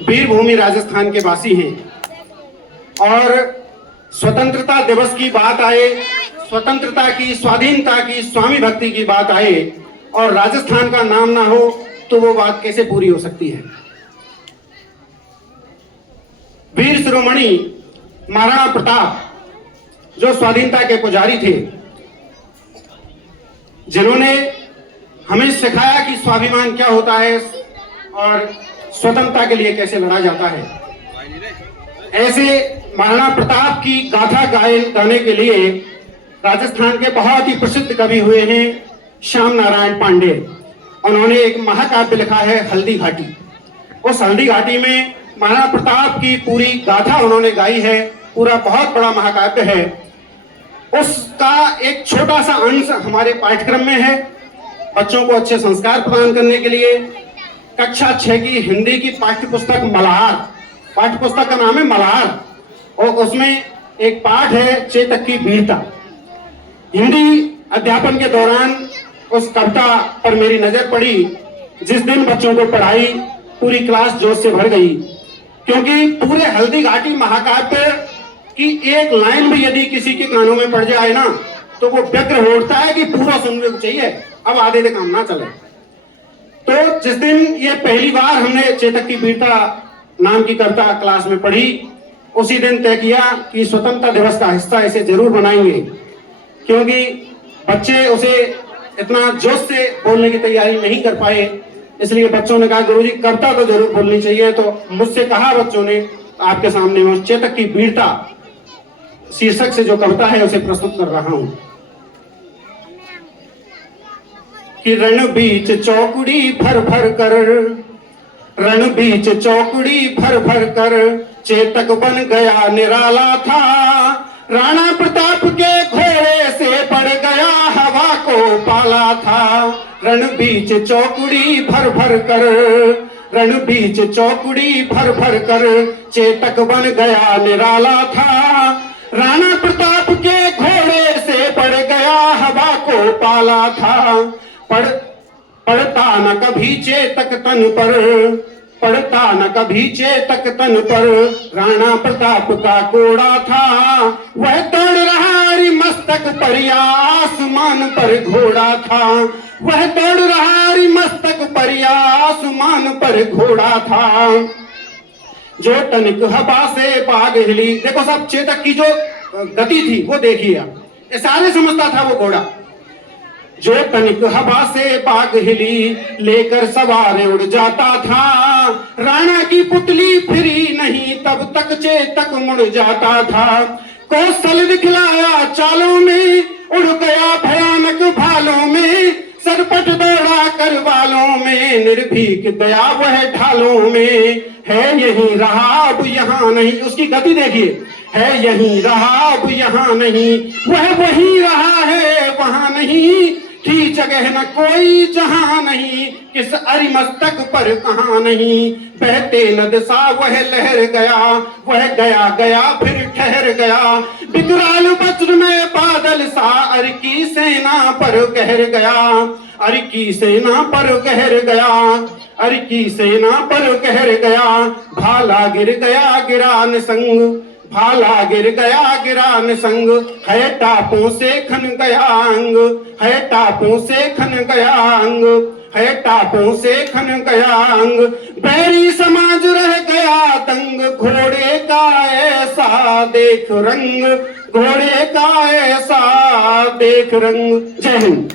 वीरभूमि राजस्थान के वासी हैं और स्वतंत्रता दिवस की बात आए, स्वतंत्रता की, स्वाधीनता की, स्वामी भक्ति की बात आए और राजस्थान का नाम ना हो तो वो बात कैसे पूरी हो सकती है। वीर शिरोमणि महाराणा प्रताप जो स्वाधीनता के पुजारी थे, जिन्होंने हमें सिखाया कि स्वाभिमान क्या होता है और स्वतंत्रता के लिए कैसे लड़ा जाता है, ऐसे महाराणा प्रताप की गाथा गाने के लिए राजस्थान के बहुत ही प्रसिद्ध कवि हुए हैं श्याम नारायण पांडे। उन्होंने एक महाकाव्य लिखा है हल्दी घाटी। उस हल्दी घाटी में महाराणा प्रताप की पूरी गाथा उन्होंने गाई है, पूरा बहुत बड़ा महाकाव्य है। उसका एक छोटा सा अंश हमारे पाठ्यक्रम में है। बच्चों को अच्छे संस्कार प्रदान करने के लिए कक्षा 6 की हिंदी की पाठ्य पुस्तक मल्हार, पाठ्य पुस्तक का नाम है मल्हार, और उसमें एक पाठ है चेतक की वीरता। हिंदी अध्यापन के दौरान उस कविता पर मेरी नजर पड़ी। जिस दिन बच्चों को पढ़ाई, पूरी क्लास जोश से भर गई, क्योंकि पूरे हल्दी घाटी महाकाव्य की एक लाइन भी यदि किसी के कानों में पड़ जाए ना तो वो व्यग्र हो उठता है कि पूरा सुनने को चाहिए, अब आधे से काम ना चले। तो जिस दिन ये पहली बार हमने चेतक की वीरता नाम की कविता क्लास में पढ़ी, उसी दिन तय किया कि स्वतंत्रता दिवस का हिस्सा इसे जरूर बनाएंगे, क्योंकि बच्चे उसे इतना जोश से बोलने की तैयारी नहीं कर पाए। इसलिए बच्चों ने कहा गुरुजी कविता तो जरूर बोलनी चाहिए। तो मुझसे कहा बच्चों ने, आपके सामने मैं चेतक की वीरता शीर्षक से जो कविता है उसे प्रस्तुत कर रहा हूं। कि रण बीच चौकड़ी भर भर कर, रण बीच चौकड़ी भर भर कर चेतक बन गया निराला था। राणा प्रताप के घोड़े से बढ़ गया हवा को पाला था। रण बीच चौकड़ी भर भर कर, रण बीच चौकड़ी भर भर कर चेतक बन गया निराला था। राणा प्रताप के घोड़े से बढ़ गया हवा को पाला था। पड़ता न कभी चेतक तन पर, पड़ता न कभी चेतक तन पर राणा प्रताप का कोड़ा था। वह दौड़ रहा मस्तक पर या आसमान पर घोड़ा था। वह दौड़ रहा मस्तक पर या आसमान पर घोड़ा था। जो तनिक हवा से बाग हिली, देखो सब चेतक की जो गति थी वो देखिए आप, ये सारे समझता था वो घोड़ा। जो तनिक हवा से बाग हिली लेकर सवार उड़ जाता था। राणा की पुतली फिरी नहीं तब तक चेतक मुड़ जाता था। कौशल दिखलाया चालों में, उड़ गया भयानक भालों में। सरपट दौड़ा कर बालों में, निर्भीक दया वह ढालों में। है यहीं रहा अब यहाँ नहीं, उसकी गति देखिए, है यहीं रहा अब यहाँ नहीं। वह वहीं रहा है वहां नहीं, की जगह न कोई जहां नहीं। किस अरिमस्तक पर कहां नहीं, बहते नद सा वह लहर गया। वह गया गया फिर ठहर गया, विकराल वज्र में बादल सा अर की सेना पर कहर गया। अर की सेना पर कहर गया, अर की सेना पर कहर गया। भाला गिर गया गिरा निसंग, भाला गिर गया गिरा निसंग। है टापों से खन गया अंग, है टापों से खन गया अंग, है टापों से खन गया अंग। बैरी समाज रह गया दंग, घोड़े का ऐसा देख रंग, घोड़े का ऐसा देख रंग। जय हिंद।